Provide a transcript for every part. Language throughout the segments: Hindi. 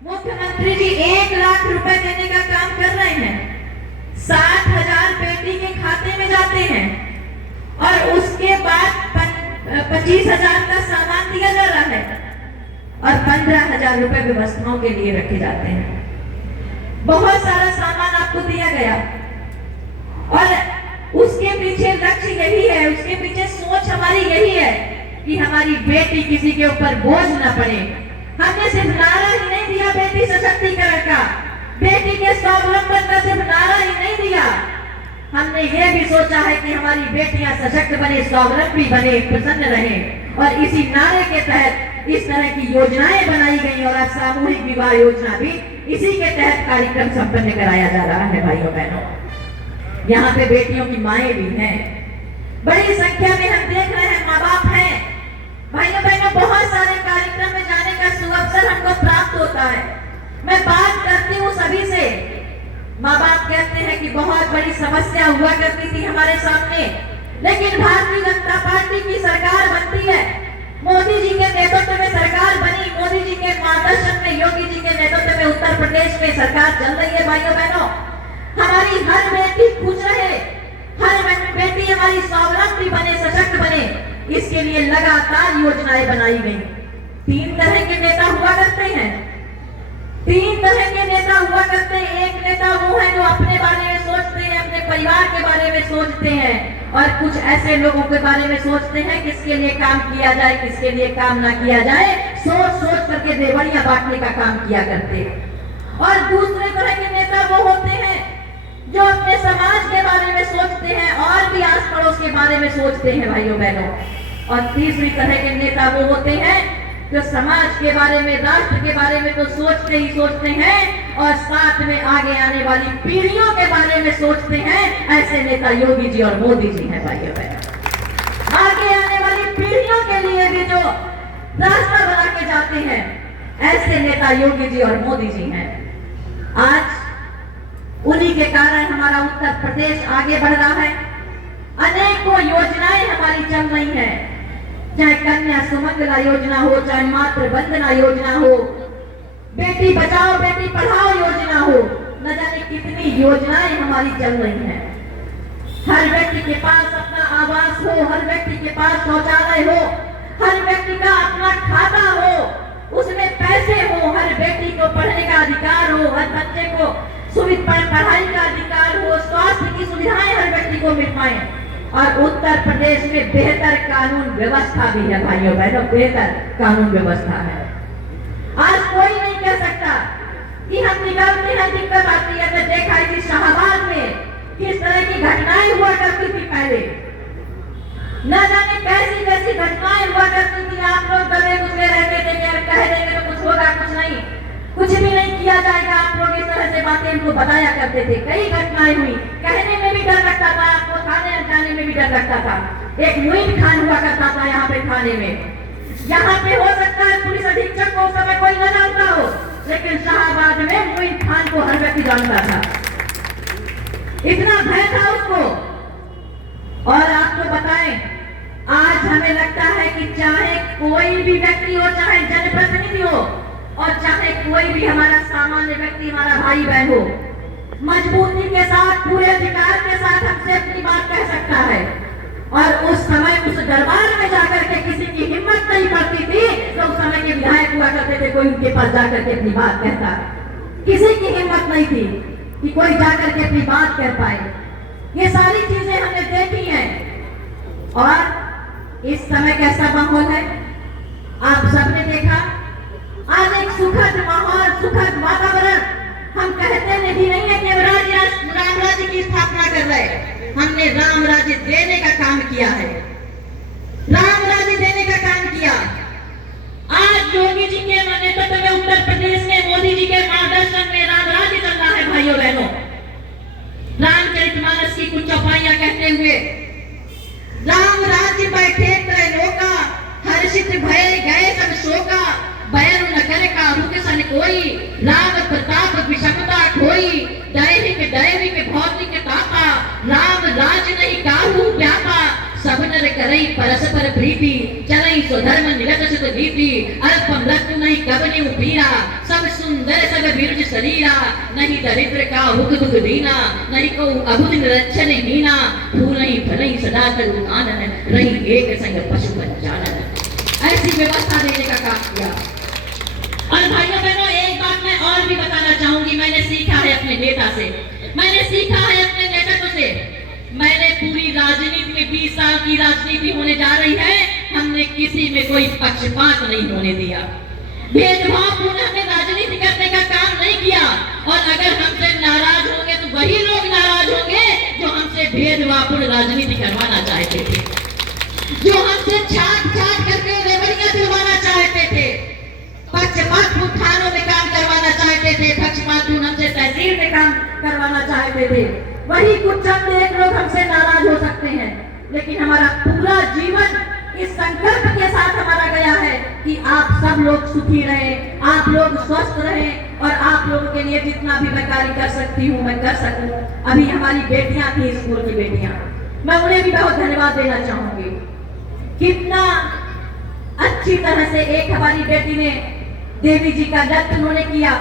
मुख्यमंत्री जी 1 लाख रुपए देने का काम कर रहे हैं, 60,000 बेटी के खाते में जाते हैं और उसके बाद 25,000 का सामान दिया जा रहा है और 15,000 रुपए व्यवस्थाओं के लिए रखे जाते हैं। बहुत सारा सामान आपको दिया गया और उसके पीछे लक्ष्य यही है, उसके पीछे सोच हमारी यही है कि हमारी बेटी किसी के ऊपर बोझ न पड़े। हमने सिर्फ नारा ही नहीं दिया बेटी सशक्तिकरण का, बेटी के स्वावलंबन का सिर्फ नारा ही नहीं दिया, हमने ये भी सोचा है कि हमारी बेटियां सशक्त बने, स्वावलंबी बने, प्रसन्न रहें। और इसी नारे के तहत इस तरह की योजनाएं बनाई गई और आज सामूहिक विवाह योजना भी इसी के तहत कार्यक्रम संपन्न कराया जा रहा है। भाइयों बहनों, यहाँ पे बेटियों की माएं भी हैं, बड़ी संख्या में हम देख रहे हैं, माँ बाप हैं। भाइयों बहनों, बहुत सारे कार्यक्रम में जाने का सुअवसर हमको प्राप्त होता है। मैं बात करती हूँ सभी से, माँ बाप कहते हैं कि बहुत बड़ी समस्या हुआ करती थी हमारे सामने, लेकिन भारतीय जनता पार्टी की सरकार बनती है, मोदी जी के नेतृत्व में सरकार बनी, मोदी जी के मार्गदर्शन में, योगी जी के नेतृत्व में उत्तर प्रदेश में सरकार चल रही है। भाइयों बहनों, हमारी हर बेटी खुश रहे, हर बेटी हमारी स्वावलंबी बने, सशक्त बने, इसके लिए लगातार योजनाएं बनाई गई। 3 तरह के नेता हुआ करते हैं, 3 तरह के नेता हुआ करते हैं। एक नेता वो है जो अपने बारे में सोचते हैं, अपने परिवार के बारे में सोचते हैं, और कुछ ऐसे लोगों के बारे में सोचते हैं किसके लिए काम किया जाए, किसके लिए काम ना किया जाए, सोच सोच करके देवड़ियां बांटने का काम किया करते हैं। और दूसरे तरह के नेता वो होते हैं जो अपने समाज के बारे में सोचते हैं और भी आस पड़ोस के बारे में सोचते हैं। भाइयों बहनों, और तीसरी तरह के नेता वो होते हैं जो समाज के बारे में, राष्ट्र के बारे में तो सोचते ही सोचते हैं और साथ में आगे आने वाली पीढ़ियों के बारे में सोचते हैं। ऐसे नेता योगी जी और मोदी जी हैं। भाइयों बहनों, आगे आने वाली पीढ़ियों के लिए भी जो रास्ता बना के जाते हैं, ऐसे नेता योगी जी और मोदी जी हैं। आज उन्हीं के कारण हमारा उत्तर प्रदेश आगे बढ़ रहा है। अनेकों योजनाएं हमारी चल रही हैं, चाहे कन्या सुमंगला योजना हो, चाहे मातृ वंदना योजना हो, बेटी बचाओ बेटी पढ़ाओ योजना हो, न जाने कितनी योजनाएं हमारी चल रही हैं। हर व्यक्ति के पास अपना आवास हो, हर व्यक्ति के पास शौचालय हो, हर व्यक्ति का अपना खाता हो, उसमें पैसे हो, हर बेटी को पढ़ने का अधिकार हो, हर बच्चे को पढ़ाई का अधिकार हो, स्वास्थ्य की सुविधाएं हर व्यक्ति को मिल पाए। और उत्तर प्रदेश में बेहतर कानून व्यवस्था भी है। भाइयों बहनों, बेहतर कानून व्यवस्था है। आज कोई नहीं कह सकता कि हम निकलते हैं दिक्कत आती है। मैं देखा कि शाहबाद में किस तरह की घटनाएं हुआ करती थी पहले, न जाने कैसी कैसी घटनाएं हुआ करती थी। आप लोग दबे गुजरे रहते थे कि कह देंगे तो कुछ होगा, कुछ नहीं, कुछ भी नहीं किया जाएगा। आप लोग इस तरह से बातें इनको बताया करते थे। कई घटनाएं हुई, कहने में भी डर लगता था, आपको थाने जाने में भी डर लगता था। एक मुइन खान हुआ करता था यहाँ पे थाने में, यहाँ पे हो सकता है पुलिस अधीक्षक को उस समय कोई न जानता हो, लेकिन शाहबाद में मुइन खान को हर व्यक्ति जानता था, इतना भय था उसको। और आपको बताएं, आज हमें लगता है कि चाहे कोई भी व्यक्ति हो, चाहे जनप्रतिनिधि हो, और चाहे कोई भी हमारा सामान्य व्यक्ति, हमारा भाई बहन हो, मजबूती के साथ, पूरे अधिकार के साथ हमसे अपनी बात कह सकता है। और उस समय उस दरबार में जाकर के किसी की हिम्मत नहीं पड़ती थी, तो उस समय के विधायक हुआ करते थे, कोई उनके पास जाकर के अपनी बात कहता, किसी की हिम्मत नहीं थी कि कोई जाकर के अपनी बात कह पाए। ये सारी चीजें हमने देखी हैं। और इस समय कैसा माहौल है आप सबने देखा। आज एक सुखद माहौल, सुखद वातावरण। हम कहते नहीं है कि राम राज्य की स्थापना कर रहे, हमने राम राज्य देने का काम किया है, राम राज्य देने का काम किया। आज योगी जी के नेतृत्व में उत्तर प्रदेश में मोदी जी के मार्गदर्शन में राम राज्य चल रहा है। भाइयों बहनों, रामचरितमानस की कुछ चौपाइयां कहते हुए, राम राज्य बैठे त्रैलोका, हर्षित भय गए सब शोका, बैर न करे काहू के सन कोई, राम प्रताप विषमता खोई, दैविक भौतिक तापा, राम राज नहीं काहू व्यापा, सब नर करई परस्पर प्रीति, चलई स्वधर्म निगत सुत नीति, अल्प मृत्यु नहीं कबनी पीरा, सब सुंदर सब बिरज शरीरा, नहीं दरिद्र का हुक दुख दीना, नहीं को अबुद निरक्षण हीना, फूलई फलई सदा तरु आनन, रही एक संग पशु पंचानन। ऐसी व्यवस्था देने का काम किया। और भाइयों बहनों, एक बात मैं और भी बताना चाहूंगी, मैंने सीखा है अपने नेता से, मैंने सीखा है अपने नेतृत्व से। मैंने पूरी राजनीति में 20 साल की राजनीति होने जा रही है, हमने किसी में कोई पक्षपात नहीं होने दिया, भेदभावपूर्ण हमने राजनीति करने का काम नहीं किया। और अगर हमसे नाराज होंगे तो वही लोग नाराज होंगे जो हमसे भेदभावपूर्ण राजनीति करवाना चाहते थे, जो हमसे छाट छाट करके रेवड़ियां दिलवाना चाहते थे, पक्षपातपूर्ण थानों में काम करवाना चाहते थे, पक्षपातपूर्ण हमसे तहसील में काम करवाना चाहते थे। वही कुछ चंद एक लोग हमसे नाराज हो सकते हैं, लेकिन हमारा पूरा जीवन इस संकल्प के साथ हमारा गया है कि आप सब लोग सुखी रहें, आप लोग स्वस्थ रहें, और आप लोगों के लिए जितना भी मैं कार्य कर सकती हूँ मैं कर सकूँ। अभी हमारी बेटियां थी, स्कूल की बेटियां, मैं उन्हें भी बहुत धन्यवाद देना चाहूंगी। कितना अच्छी तरह से एक हमारी बेटी ने देवी जी का नृत्य उन्होंने किया,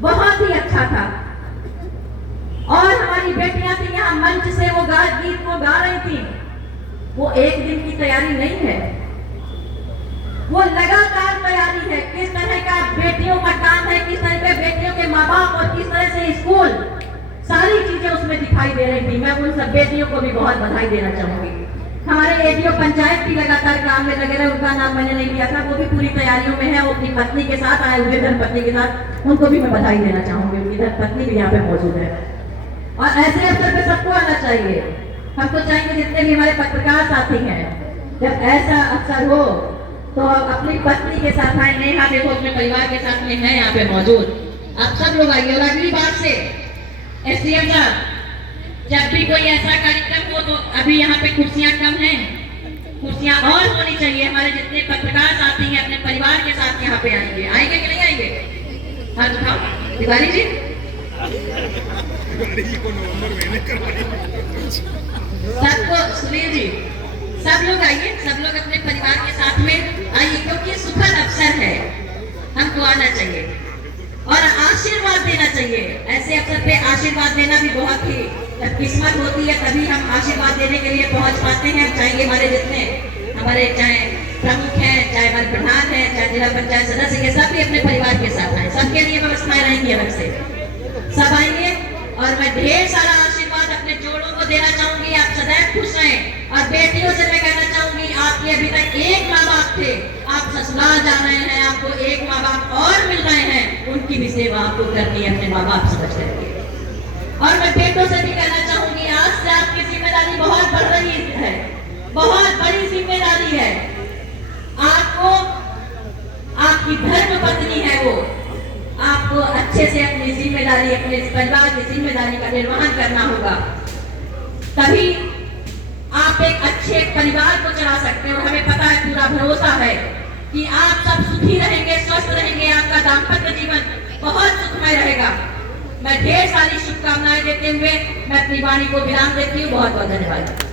बहुत ही अच्छा था। और हमारी बेटियां थी यहाँ मंच से वो गीत को गा रही थी। वो एक दिन की तैयारी नहीं है, वो लगातार तैयारी है। किस तरह का बेटियों का काम है, किस तरह के बेटियों के माँ बाप और किस तरह से स्कूल, सारी चीजें उसमें दिखाई दे रही थी। मैं उन सब बेटियों को भी बहुत बधाई देना चाहूंगी। हमारे एडीओ पंचायत भी लगातार काम में लगे रहे, उनका नाम मैंने नहीं लिया था, वो भी पूरी तैयारियों में है। वो अपनी पत्नी के साथ आए हुए, धर्मपत्नी के साथ, उनको भी मैं बधाई देना चाहूंगी। उनकी धर्मपत्नी भी यहाँ पे मौजूद है। और ऐसे अवसर पे सबको आना चाहिए। हम तो चाहेंगे जितने भी हमारे पत्रकार साथी हैं, जब ऐसा अवसर हो तो अपनी पत्नी के साथ आए। नेहा देखो अपने परिवार के साथ में है यहाँ पे मौजूद। आप सब लोग आइए। और अगली बार से एसडीएम साहब, जब भी कोई ऐसा कार्यक्रम हो तो अभी यहाँ पे कुर्सियां कम हैं, कुर्सियां और होनी चाहिए। हमारे जितने पत्रकार साथी हैं अपने परिवार के साथ यहाँ पे आएंगे। आएंगे कि नहीं आएंगे? हाथ उठाओ। तिवारी जी सबको, सुनील जी, सब लोग आइए, सब लोग अपने परिवार के साथ में आइए, क्योंकि सुखद अवसर है, हमको आना चाहिए और आशीर्वाद देना चाहिए। ऐसे अवसर पे आशीर्वाद देना भी बहुत ही जब किस्मत होती है तभी हम आशीर्वाद देने के लिए पहुंच पाते हैं। चाहे हमारे जितने हमारे चाहे प्रमुख हैं, चाहे हमारे प्रधान हैं, चाहे जिला पंचायत सदस्य के, सब भी अपने परिवार के साथ आए। सबके लिए व्यवस्थाएं रहेंगी अलग से, सब आएंगे। और मैं ढेर सारा आशीर्वाद अपने जोड़ों को देना चाहूंगी। आप सदैव खुश रहें। और बेटियों से मैं कहना चाहूंगी, आपके अभी तक एक माँ बाप थे, आप ससुराल जा रहे हैं, आपको एक माँ बाप और मिल रहे हैं, उनकी भी सेवा आपको करनी है अपने माँ बाप समझ करके। और मैं बेटों से भी कहना चाहूंगी, आज से आपकी जिम्मेदारी बहुत बढ़ रही है, बहुत बड़ी जिम्मेदारी है। आपको, आपकी धर्म पत्नी है वो, आपको अच्छे से अपनी जिम्मेदारी, अपने परिवार की जिम्मेदारी का निर्वहन करना होगा, तभी आप एक अच्छे परिवार को चला सकते हैं। और हमें पता है, पूरा भरोसा है कि आप सब सुखी रहेंगे, स्वस्थ रहेंगे, आपका दाम्पत्य जीवन बहुत सुखमय रहेगा। मैं ढेर सारी शुभकामनाएं देते हुए मैं अपनी वाणी को विराम देती हूँ। बहुत बहुत धन्यवाद।